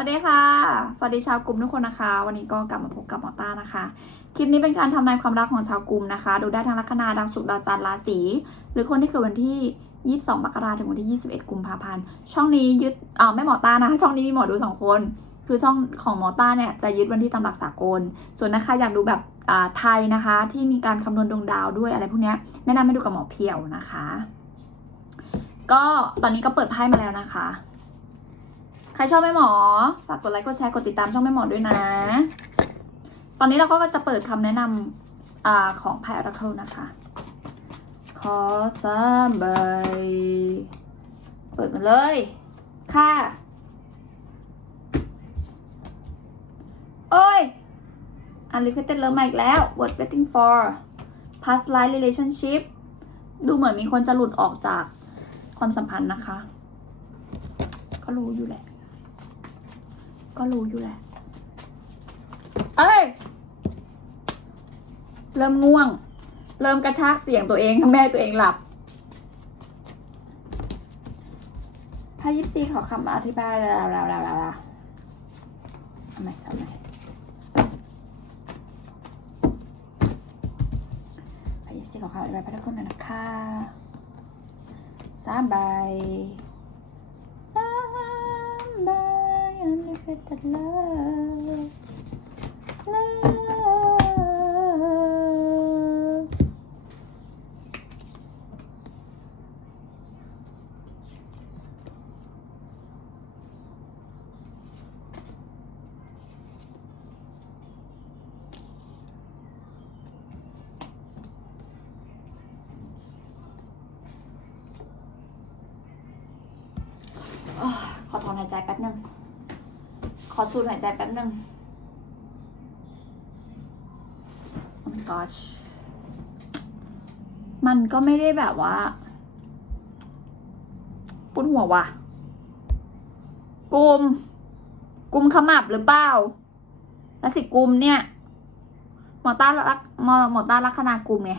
วัสดีค่ะ สวัสดีชาวกลุ่มทุกคนนะคะ วันนี้ก็กลับมาพบกับหมอต้านะคะ คลิปนี้เป็นการทำนายความรักของชาวกลุ่มนะคะ ดูได้ทั้งลัคนาดาวศุกร์ดาวจันทร์ราศี หรือคนที่เกิดวันที่ 22มกราถึงวันที่ 21 กุมภาพันธ์ ช่องนี้ยึดเอ่อไม่หมอต้านะคะ ช่องนี้มีหมอดูสองคน คือช่องของหมอต้าเนี่ยจะยึดวันที่ตำหลักสากล ส่วนนะคะอยากดูแบบอ่าไทยนะคะ ที่มีการคำนวณดวงดาวด้วยอะไรพวกนี้แนะนำให้ดูกับหมอเพียวนะคะ ก็ตอนนี้ก็เปิดไพ่มาแล้วนะคะ ใครชอบแม่หมอ ฝากกดไลค์ กดแชร์ กดติดตามช่องแม่หมอด้วยนะ ตอนนี้เราก็จะเปิดคำแนะนำอของไพ่อราเคิลนะคะ ขอสามใบ เปิดมาเลย ค่ะ โอ้ย unrequited love มาอีกแล้ว what waiting for past life relationship ดูเหมือนมีคนจะหลุดออกจากความสัมพันธ์นะคะ ก็รู้อยู่แหละ ก็รู้อยู่แหละ เอ้ย เริ่มง่วง เริ่มกระชากเสียงตัวเองทำแม่ตัวเองหลับพายิปซีขอคำอธิบายแล้วแล้วแล้วแล้วทำไมสมัยพายิปซีขอคำอธิบายพระทุกคนหน่อยนะคะสามใบสามใบ unlimited love love โอ้ยขอถอนหายใจแป๊บหนึ่ง ข อสูดหายใจแป๊บหนึ่ง Oh my gosh มันก็ไม่ได้แบบว่าปวดหัวว่ะกุม กุมขมับหรือเปล่าแล้วสิกุมเนี่ยหมอต้ารักหมอหมอต้าลักษณะกุมไง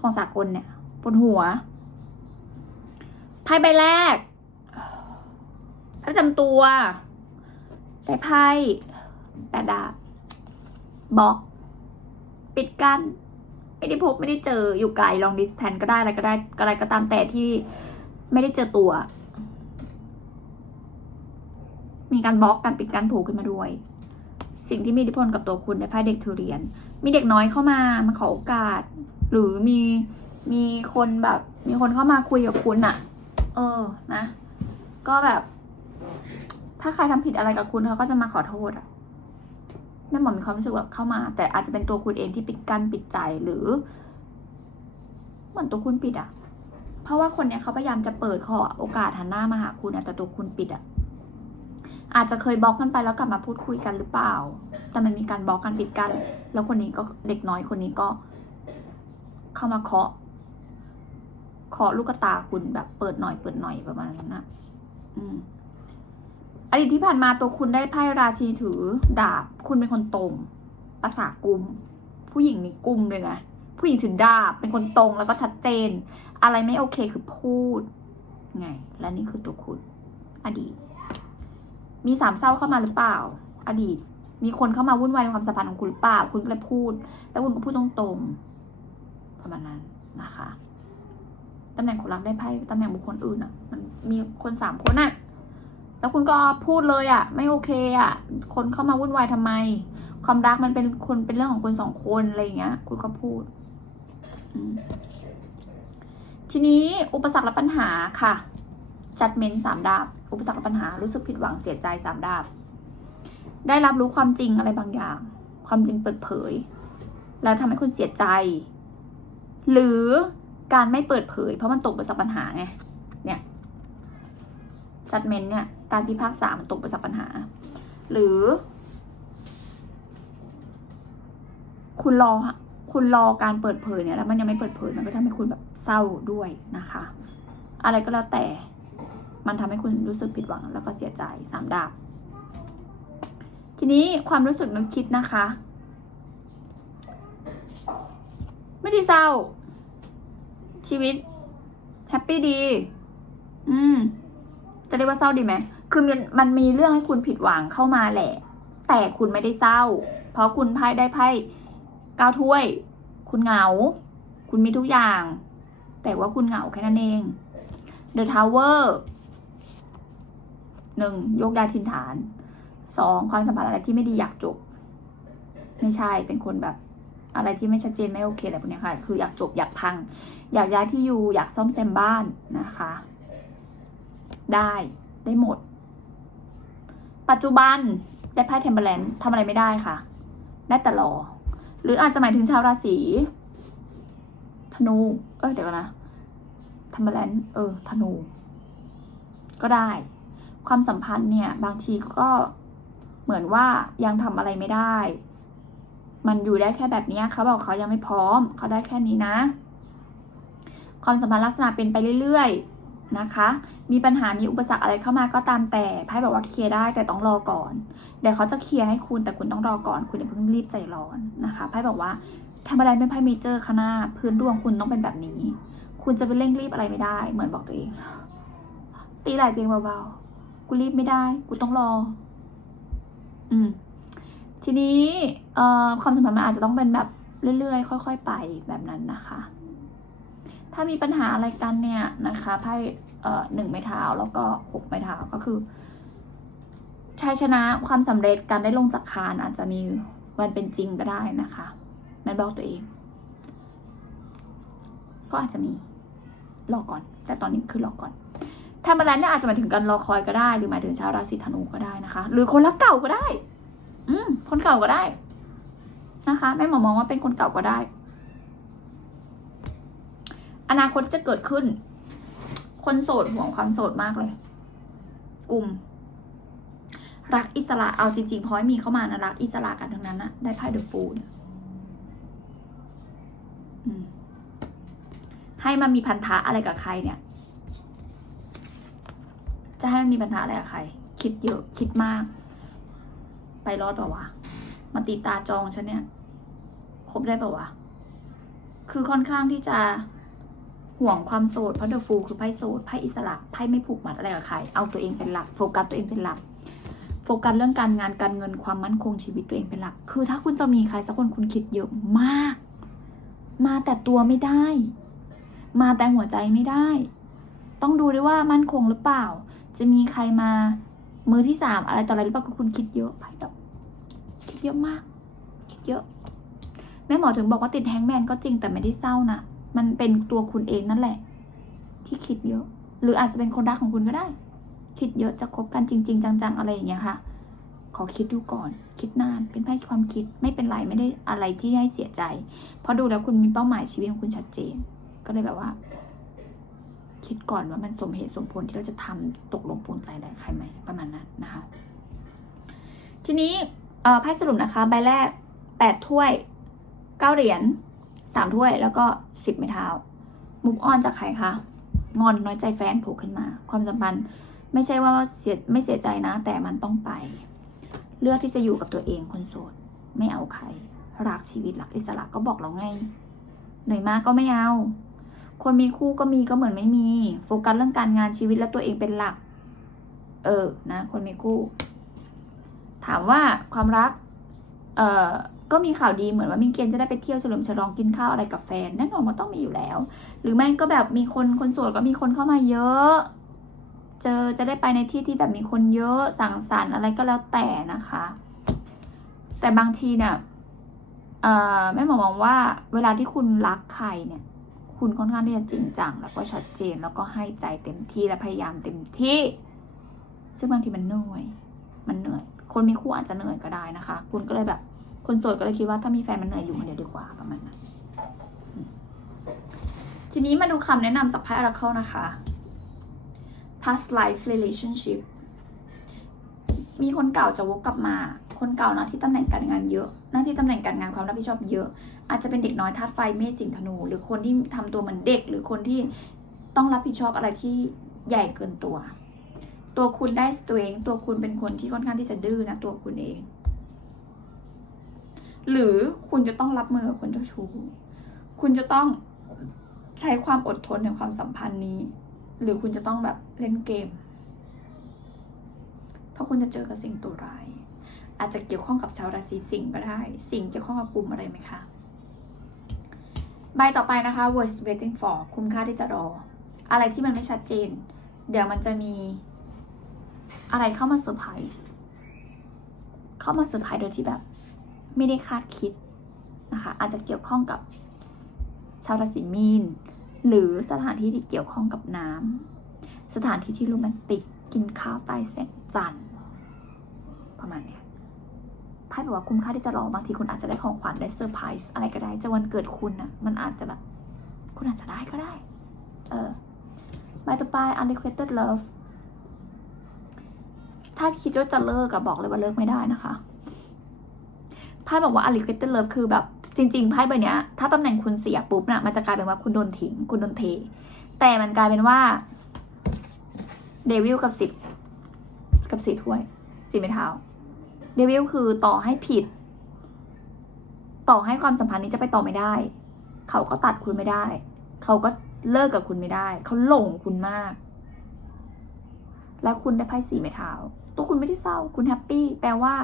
ของสากลเนี่ยปวดหัวไพ่ใบแรกประจำตัว แต่ไพ่แปดดาบบล็อก ปิดกั้น ไม่ได้พบไม่ได้เจออยู่ไกลลองดิสแทนก็ได้อะไรก็ได้อะไรก็ตามแต่ที่ไม่ได้เจอตัว มีการบล็อกการปิดกั้นโผล่ขึ้นมาด้วย สิ่งที่มีอิทธิพลกับตัวคุณในไพ่เด็กทุเรียน มีเด็กน้อยเข้ามามาขอโอกาส หรือมีมีคนแบบ มีคนเข้ามาคุยกับคุณอะเออนะ ก็แบบ ถ้าใครทำผิดอะไรกับคุณเขาก็จะมาขอโทษอะแม่หมอมีความรู้สึกแบบเข้ามา แต่อาจจะเป็นตัวคุณเองที่ปิดกั้นปิดใจหรือ เหมือนตัวคุณปิดอะเพราะว่าคนเนี้ยเขาพยายามจะเปิดขอโอกาสหันหน้ามาหาคุณแต่ตัวคุณปิดอะอาจจะเคยบล็อกกันไปแล้วกลับมาพูดคุยกันหรือเปล่า แต่มันมีการบล็อกกันปิดกัน แล้วคนนี้ก็เด็กน้อยคนนี้ก็ เข้ามาเคาะเคาะลูกตาคุณแบบเปิดหน่อยเปิดหน่อยประมาณนั้นนะอืม อดีตที่ผ่านมาตัวคุณได้ไพ่ราชีถือดาบ คุณเป็นคนตรงภาษากุม ผู้หญิงนี่กุมเลยนะ ผู้หญิงถือดาบ เป็นคนตรงแล้วก็ชัดเจน อะไรไม่โอเคคือพูด ไง และนี่คือตัวคุณ อดีต มีสามเศร้าเข้ามาหรือเปล่า อดีต มีคนเข้ามาวุ่นวายในความสัมพันธ์ของคุณหรือเปล่า คุณก็เลยพูด แล้วคุณก็พูดตรงๆประมาณนั้นนะคะตำแหน่งคนรักได้ไพ่ตำแหน่งบุคคลอื่นอะ มันมีคนสามคนอะ แล้วคุณก็พูดเลยอะ่ะ ไม่โอเคอะ่ะ คนเข้ามาวุ่นวายทำไม ความรักมันเป็นคนเป็นเรื่องของคนสองคนอะไรอย่างเงี้ย คุณก็พูด ทีนี้อุปสรรคและปัญหาค่ะจัดเมนสามดาบ อุปสรรคและปัญหารู้สึกผิดหวังเสียใจสามดาบ ได้รับรู้ความจริงอะไรบางอย่าง ความจริงเปิดเผย แล้วทำให้คุณเสียใจ หรือการไม่เปิดเผย เพราะมันตกอุปสรรคปัญหาไง จัดเมนเนี่ย การพิพากษามันตกไปจากปัญหา หรือ คุณรอคุณรอการเปิดเผยเนี่ยแล้วมันยังไม่เปิดเผยมันก็ทำให้คุณแบบเศร้าด้วยนะคะ อะไรก็แล้วแต่ มันทำให้คุณรู้สึกผิดหวังแล้วก็เสียใจสามดาบ ทีนี้ความรู้สึกนึกคิดนะคะ ไม่ได้เศร้า ชีวิตแฮปปี้ดี อืม จะเรียกว่าเศร้าดีไหมคือมันมันมีเรื่องให้คุณผิดหวังเข้ามาแหละ แต่คุณไม่ได้เศร้า เพราะคุณไพ่ได้ไพ่เก้าถ้วย คุณเหงา คุณมีทุกอย่าง แต่ว่าคุณเหงาแค่นั้นเอง The Tower หนึ่งโยกย้ายถิ่นฐานสองความสัมพันธ์อะไรที่ไม่ดีอยากจบ ไม่ใช่เป็นคนแบบ อะไรที่ไม่ชัดเจนไม่โอเคอะไรพวกนี้ค่ะ คืออยากจบอยากพัง อยากย้ายที่อยู่อยากซ่อมแซมบ้านนะคะ ได้ได้หมด ปัจจุบันได้ไพ่เทมเบลนทำอะไรไม่ได้ค่ะ ได้แต่รอ หรืออาจจะหมายถึงชาวราศีธนู เออเดี๋ยวก่อนนะเทมเบลนเออ ธนู ก็ได้ ความสัมพันธ์เนี่ย บางทีก็เหมือนว่ายังทำอะไรไม่ได้ มันอยู่ได้แค่แบบนี้เขาบอกเขายังไม่พร้อม เขาได้แค่นี้นะ ความสัมพันธ์ลักษณะเป็นไปเรื่อยๆ นะคะ มีปัญหา มีอุปสรรคอะไรเข้ามาก็ตามแต่ไพ่บอกว่าเคลียร์ได้แต่ต้องรอก่อน เดี๋ยวเขาจะเคลียร์ให้คุณแต่คุณต้องรอก่อน คุณอย่าเพิ่งรีบใจร้อนนะคะไพ่บอกว่าทำอะไรเป็นไพ่เมเจอร์ข้างหน้า พื้นดวงคุณต้องเป็นแบบนี้ คุณจะไปเร่งรีบอะไรไม่ได้ เหมือนบอกตัวเอง ตีไหล่ตัวเองเบาๆ กูรีบไม่ได้ กูต้องรอ อืม ทีนี้เอ่อความสัมพันธ์มันอาจจะต้องเป็นแบบเรื่อยๆ ค่อย ๆ ไปแบบนั้นนะคะ ถ้ามีปัญหาอะไรกันเนี่ยนะคะไพ่เอ่อหนึ่งไม้เท้าแล้วก็หกไม้เท้าก็คือชัยชนะความสำเร็จการได้ลงจากคานอาจจะมีวันเป็นจริงก็ได้นะคะแมนบอกตัวเอง ก็อาจจะมีรอก่อน แต่ตอนนี้คือรอก่อนทำอะไรเนี่ยอาจจะหมายถึงการรอคอยก็ได้ หรือหมายถึงชาวราศีธนูก็ได้นะคะ หรือคนรักเก่าก็ได้ อืมคนเก่าก็ได้นะคะแม่หมอมองว่าเป็นคนเก่าก็ได้ อนาคตจะเกิดขึ้น คนโสดห่วงความโสดมากเลย กลุ่ม รักอิสระเอาจริงๆพอให้มีเข้ามานะรักอิสระกันทั้งนั้นนะได้ไพ่เดอะฟูลให้มันมีพันธะอะไรกับใครเนี่ย จะให้มันมีปัญหาอะไรกับใคร คิดเยอะคิดมาก ไปรอดเปล่าวะมาตีตาจองฉันเนี่ย ครบได้เปล่าวะคือค่อนข้างที่จะ ห่วงความโสดเพราะเดอะฟูคือไพ่โสดไพ่อิสระไพ่ไม่ผูกมัดอะไรกับใครเอาตัวเองเป็นหลักโฟกัสตัวเองเป็นหลักโฟกัสเรื่องการงานการเงินความมั่นคงชีวิตตัวเองเป็นหลัก คือถ้าคุณจะมีใครสักคนคุณคิดเยอะมาก มาแต่ตัวไม่ได้ มาแต่หัวใจไม่ได้ ต้องดูด้วยว่ามั่นคงหรือเปล่า จะมีใครมามือที่สามอะไรต่ออะไรหรือเปล่าคือคุณคิดเยอะไพ่แบบคิดเยอะมาก คิดเยอะ แม่หมอถึงบอกว่าติดแฮงแมนก็จริงแต่ไม่ได้เศร้านะ มันเป็นตัวคุณเองนั่นแหละ ที่คิดเยอะ หรืออาจจะเป็นคนรักของคุณก็ได้ คิดเยอะจะคบกันจริง ๆ จังๆอะไรอย่างเงี้ยค่ะ ขอคิดดูก่อน คิดนานเป็นไพ่ความคิดไม่เป็นไรไม่ได้อะไรที่ให้เสียใจ เพราะดูแล้วคุณมีเป้าหมายชีวิตของคุณชัดเจน ก็เลยแบบว่า คิดก่อนว่ามันสมเหตุสมผลที่เราจะทำตกลงปรงใจได้ใครไหมประมาณนั้นนะคะ ทีนี้ไพ่สรุปนะคะ ใบแรกแปดถ้วยเก้าเหรียญสามถ้วยแล้วก็ สิบไม้เท้ามุกออนจากใครคะงอนน้อยใจแฟนโผล่ขึ้นมา ความสัมพันธ์ไม่ใช่ว่าเสียไม่เสียใจนะ แต่มันต้องไป เลือกที่จะอยู่กับตัวเองคนโสด ไม่เอาใครรักชีวิตรักอิสระก็บอกเราไงเหนื่อยมากก็ไม่เอา คนมีคู่ก็มีก็เหมือนไม่มี โฟกัสเรื่องการงานชีวิตและตัวเองเป็นหลัก เออนะ คนมีคู่ ถามว่าความรัก เอ่อ ก็มีข่าวดีเหมือนว่ามีเกณฑ์จะได้ไปเที่ยวเฉลิมฉลองกินข้าวอะไรกับแฟนแน่นอนว่าต้องมีอยู่แล้ว หรือไม่ก็แบบมีคนคนโสดก็มีคนเข้ามาเยอะ เจอจะได้ไปในที่ที่แบบมีคนเยอะสังสรรค์อะไรก็แล้วแต่นะคะ แต่บางทีเนี่ยแม่หมอมองว่าเวลาที่คุณรักใครเนี่ย คุณค่อนข้างที่จะจริงจังแล้วก็ชัดเจนแล้วก็ให้ใจเต็มที่และพยายามเต็มที่ ซึ่งบางทีมันเหนื่อย มันเหนื่อย คนมีคู่อาจจะเหนื่อยก็ได้นะคะ คุณก็เลยแบบ คนโสดก็เลยคิดว่าถ้ามีแฟนมันเหนื่อยอยู่คนเดียวดีกว่าประมาณนั้นทีนี้มาดูคำแนะนำจากไพ่ Oracle นะคะ past life relationship มีคนเก่าจะวกกลับมา คนเก่าน้าที่ตำแหน่งการงานเยอะ หน้าที่ตำแหน่งการงานความรับผิดชอบเยอะ อาจจะเป็นเด็กน้อยธาตุไฟเมษสิงห์ธนู หรือคนที่ทำตัวเหมือนเด็ก หรือคนที่ต้องรับผิดชอบอะไรที่ใหญ่เกินตัว ตัวคุณได้ตัวเอง ตัวคุณเป็นคนที่ค่อนข้างที่จะดื้อนะตัวคุณเอง หรือคุณจะต้องรับมือกับคนเจ้าชู้ คุณจะต้องใช้ความอดทนในความสัมพันธ์นี้ หรือคุณจะต้องแบบเล่นเกม เพราะคุณจะเจอกับสิ่งตัวร้าย อาจจะเกี่ยวข้องกับชาวราศีสิงห์ก็ได้ สิ่งเกี่ยวข้องกับกลุ่มอะไรไหมคะ ใบต่อไปนะคะ worth waiting for คุ้มค่าที่จะรอ อะไรที่มันไม่ชัดเจน เดี๋ยวมันจะมีอะไรเข้ามาเซอร์ไพรส์ เข้ามาเซอร์ไพรส์โดยที่แบบ ไม่ได้คาดคิดนะคะอาจจะเกี่ยวข้องกับชาวราศีมีน หรือสถานที่ที่เกี่ยวข้องกับน้ำสถานที่ที่โรแมนติกกินข้าวใต้แสงจันทร์ประมาณเนี้ยไพ่บอกว่าคุ้มค่าที่จะรอบางทีคุณอาจจะได้ของขวัญได้เซอร์ไพรส์อะไรก็ได้จะวันเกิดคุณนะมันอาจจะแบบคุณอาจจะได้ก็ได้ เออใบต่อไป unrequited love ถ้าคิดว่าจะเลิกอะบอกเลยว่าเลิกไม่ได้นะคะ ไพ่บอกว่า unrequited love คือแบบจริงๆไพ่ใบเนี้ย ถ้าตำแหน่งคุณเสียปุ๊บน่ะมันจะกลายเป็นว่าคุณโดนทิ้ง คุณโดนเท แต่มันกลายเป็นว่าเดวิลกับสิบกับสีถ้วยสีไม้เท้าเดวิลคือต่อให้ผิด ต่อให้ความสัมพันธ์นี้จะไปต่อไม่ได้ เขาก็ตัดคุณไม่ได้ เขาก็เลิกกับคุณไม่ได้ เขาหลงคุณมาก แล้วคุณได้ไพ่สีไม้เท้าตัวคุณไม่ได้เศร้า คุณแฮปปี้แปลว่า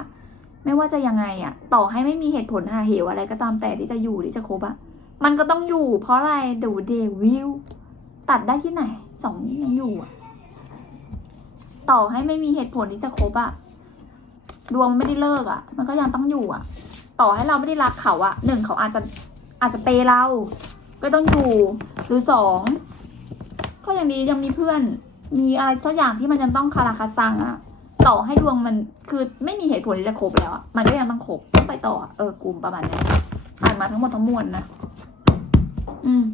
ไม่ว่าจะยังไงอะต่อให้ไม่มีเหตุผลหาเหวอะไรก็ตามแต่ที่จะอยู่ที่จะคบอะมันก็ต้องอยู่ เพราะอะไรดูเดวิลตัดได้ที่ไหนสองนี้ยังอยู่อะต่อให้ไม่มีเหตุผลที่จะคบอะดวงมันไม่ได้เลิกอะมันก็ยังต้องอยู่อะต่อให้เราไม่ได้รักเขาอะหนึ่งเขาอาจจะอาจจะเปเรา ก็ต้องอยู่หรือสองก็อย่างดียังมีเพื่อน มีอะไรสักอย่างที่มันยังต้องคาราคาซังอะ ต่อให้ดวงมันคือไม่มีเหตุผลที่จะคบแล้วอะมันก็ยังต้องคบต้องไปต่อเออกลุ่มประมาณนี้อ่านมาทั้งหมดทั้งมวลนะอืม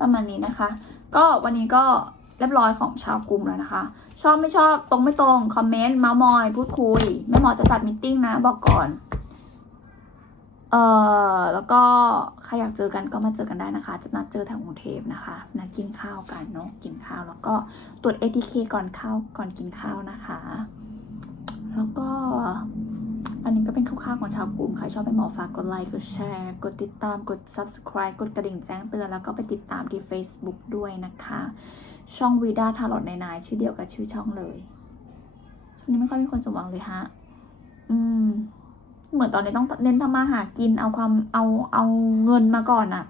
ประมาณนี้นะคะ ก็วันนี้ก็เรียบร้อยของชาวกลุ่มแล้วนะคะ ชอบไม่ชอบตรงไม่ตรงคอมเมนต์เมาส์มอย พูดคุย ไม่หมอจะจัดมิ팅นะบอกก่อน เอ่อแล้วก็ใครอยากเจอกันก็มาเจอกันได้นะคะ จะนัดเจอแถวกรุงเทพนะคะนัดกินข้าวกันเนาะกินข้าวแล้วก็ตรวจ ATK ก่อนข้าวก่อนกินข้าวนะคะ แล้วก็อันนี้ก็เป็นคร่าวๆของชาวกลุ่มใครชอบไปหมอฝากกดไลค์กดแชร์กดติดตามกด subscribe กดกระดิ่งแจ้งเตือนแล้วก็ไปติดตามที่ Facebook ด้วยนะคะ ช่องวีด้าทาร์ลอตในนายชื่อเดียวกับชื่อช่องเลยช่วงนี้ไม่ค่อยมีคนสมหวังเลยฮะ อืม เหมือนตอนนี้ต้องเน้นทำมาหากินเอาความเอาเอาเงินมาก่อนอะ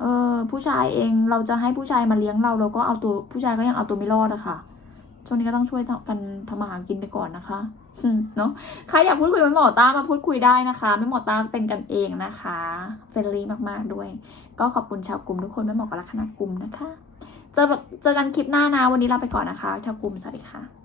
เออผู้ชายเองเราจะให้ผู้ชายมาเลี้ยงเราเราก็เอาตัวผู้ชายก็ยังเอาตัวไม่รอดอะค่ะช่วงนี้ก็ต้องช่วยกันทำมาหากินไปก่อนนะคะเนาะใครอยากพูดคุยกับแม่หมอตามาพูดคุยได้นะคะแม่หมอตาเป็นกันเองนะคะเฟรนลี่มากๆด้วย ก็ขอบคุณชาวกลุ่มทุกคนแม่หมอกับลักษณะกลุ่มนะคะ เจอเจอกันคลิปหน้านะวันนี้ลาไปก่อนนะคะ ชาวกลุ่มสวัสดีค่ะ